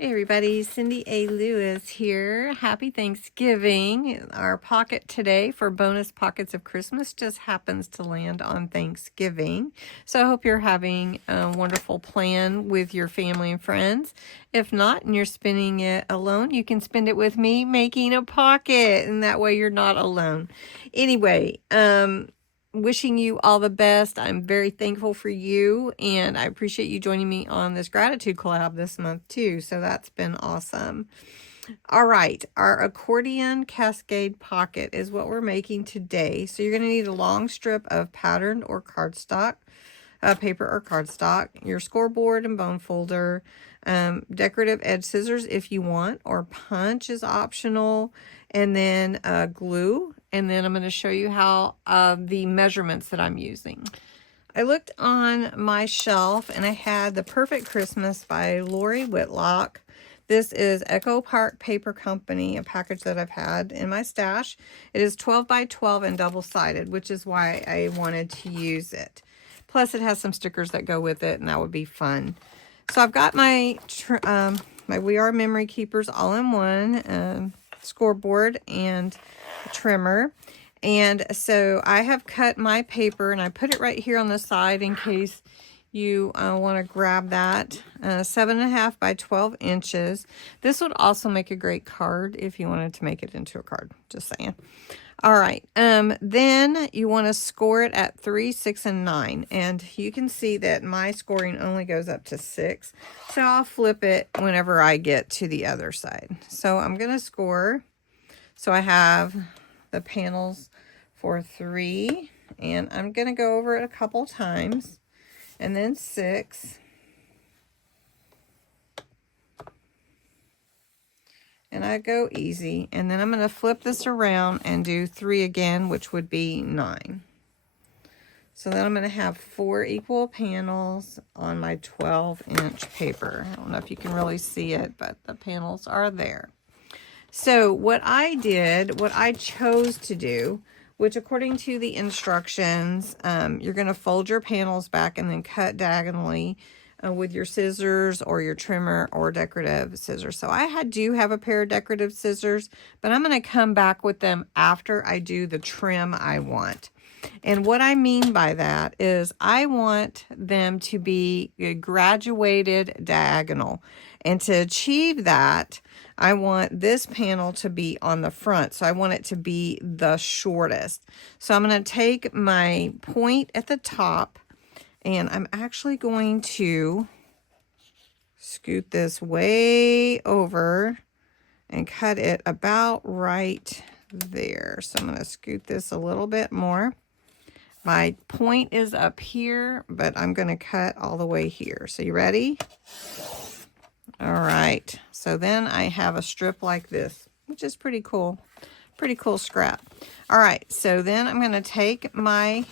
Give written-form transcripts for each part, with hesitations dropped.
Hey everybody, Cindy A. Lewis here. Happy Thanksgiving. Our pocket today for bonus pockets of Christmas just happens to land on Thanksgiving. So I hope you're having a wonderful plan with your family and friends. If not, and you're spending it alone, you can spend it with me making a pocket, and that way you're not alone. Anyway, wishing you all the best. I'm very thankful for you, and I appreciate you joining me on this gratitude collab this month too. So that's been awesome. All right, our accordion cascade pocket is what we're making today. So you're going to need a long strip of patterned or cardstock, paper or cardstock, your scoreboard and bone folder, decorative edge scissors if you want, or punch is optional, and then glue. And then I'm going to show you how the measurements that I'm using. I looked on my shelf and I had The Perfect Christmas by Lori Whitlock. This is Echo Park Paper Company, a package that I've had in my stash. It is 12 by 12 and double-sided, which is why I wanted to use it. Plus, it has some stickers that go with it, and that would be fun. So I've got my We Are Memory Keepers all in one, scoreboard and trimmer. And so I have cut my paper and I put it right here on the side in case you want to grab that. 7.5 by 12 inches. This would also make a great card if you wanted to make it into a card. Just saying. All right. Then you want to score it at 3, 6, and 9. And you can see that my scoring only goes up to 6. So I'll flip it whenever I get to the other side. So I'm going to score. So I have the panels for 3, and I'm going to go over it a couple times, and then 6, and I go easy, and then I'm going to flip this around and do 3 again, which would be 9. So then I'm going to have 4 equal panels on my 12-inch paper. I don't know if you can really see it, but the panels are there. So what I chose to do, which according to the instructions, you're going to fold your panels back and then cut diagonally with your scissors or your trimmer or decorative scissors. So I do have a pair of decorative scissors, but I'm going to come back with them after I do the trim I want. And what I mean by that is I want them to be graduated diagonal. And to achieve that, I want this panel to be on the front. So I want it to be the shortest. So I'm going to take my point at the top, and I'm actually going to scoot this way over and cut it about right there. So I'm going to scoot this a little bit more. My point is up here, but I'm going to cut all the way here. So you ready? All right. So then I have a strip like this, which is pretty cool. Pretty cool scrap. All right. So then I'm going to take my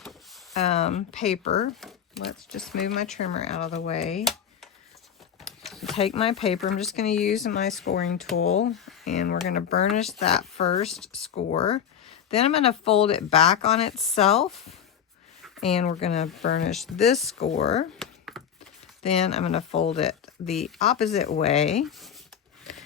paper. Let's just move my trimmer out of the way. Take my paper. I'm just going to use my scoring tool, and we're going to burnish that first score. Then I'm going to fold it back on itself, and we're going to burnish this score. Then I'm going to fold it the opposite way.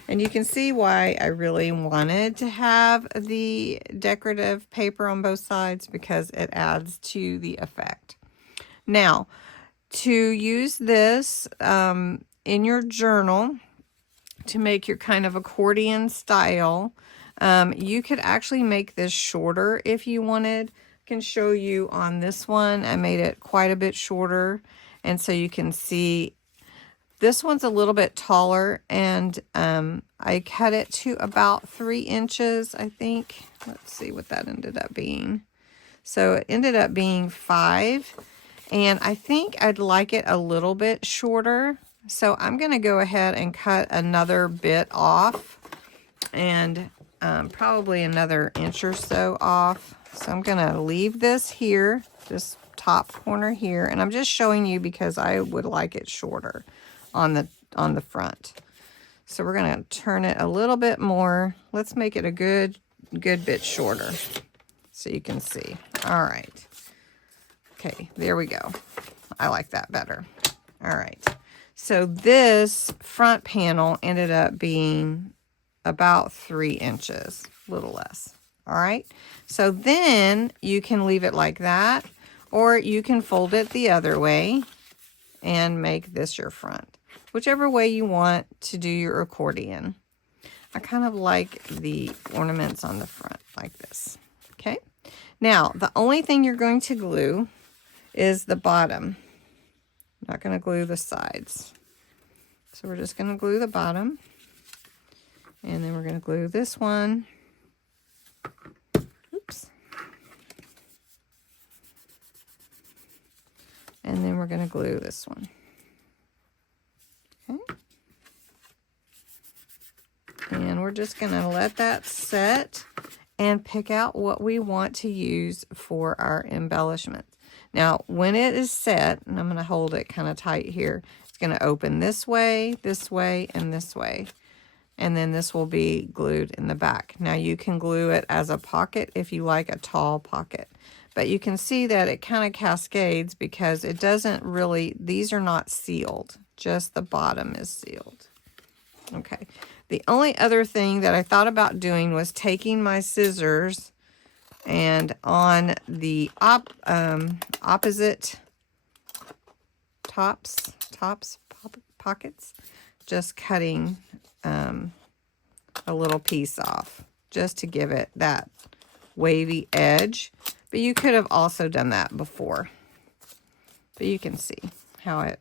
And you can see why I really wanted to have the decorative paper on both sides, because it adds to the effect. Now, to use this in your journal to make your kind of accordion style, you could actually make this shorter if you wanted. I can show you on this one. I made it quite a bit shorter, and so you can see this one's a little bit taller, and I cut it to about 3 inches, I think. Let's see what that ended up being. So it ended up being 5, and I think I'd like it a little bit shorter. So I'm going to go ahead and cut another bit off, and probably another inch or so off. So I'm going to leave this here, this top corner here, and I'm just showing you because I would like it shorter on the front. So we're going to turn it a little bit more. Let's make it a good bit shorter so you can see. All right. Okay, there we go. I like that better. All right. So this front panel ended up being about 3 inches, a little less. All right. So then you can leave it like that, or you can fold it the other way and make this your front. Whichever way you want to do your accordion. I kind of like the ornaments on the front like this. Okay. Now, the only thing you're going to glue is the bottom. I'm not going to glue the sides. So we're just going to glue the bottom. And then we're going to glue this one. Oops. And then we're going to glue this one. Okay. And we're just going to let that set and pick out what we want to use for our embellishment. Now, when it is set, and I'm going to hold it kind of tight here, it's going to open this way, and this way. And then this will be glued in the back. Now, you can glue it as a pocket if you like a tall pocket. But you can see that it kind of cascades because it doesn't really, these are not sealed. Just the bottom is sealed. Okay. The only other thing that I thought about doing was taking my scissors and on the opposite pockets, just cutting a little piece off just to give it that wavy edge. But you could have also done that before. But you can see how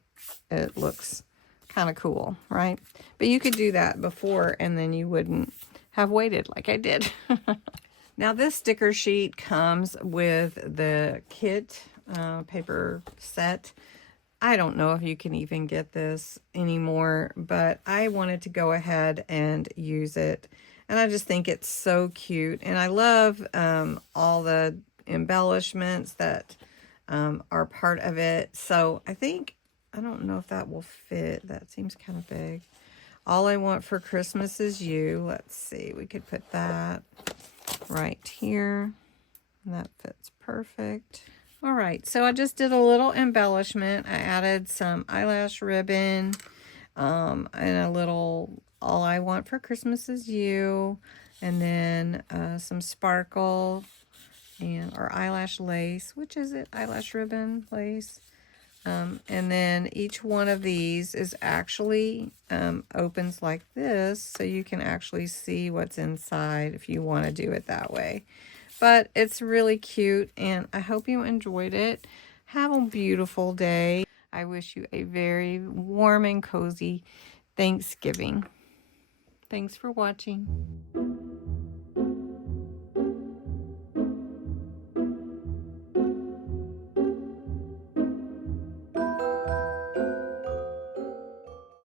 it looks kind of cool, right? But you could do that before and then you wouldn't have waited like I did. Now this sticker sheet comes with the kit paper set. I don't know if you can even get this anymore, but I wanted to go ahead and use it. And I just think it's so cute. And I love all the embellishments that are part of it. So I think, I don't know if that will fit. That seems kind of big. All I Want for Christmas Is You. Let's see, we could put that right here. And that fits perfect. All right, so I just did a little embellishment. I added some eyelash ribbon and a little All I Want for Christmas Is You, and then some sparkle and or eyelash lace. Which is it? Eyelash ribbon, lace. And then each one of these is actually opens like this, so you can actually see what's inside if you want to do it that way. But it's really cute, and I hope you enjoyed it. Have a beautiful day. I wish you a very warm and cozy Thanksgiving. Thanks for watching.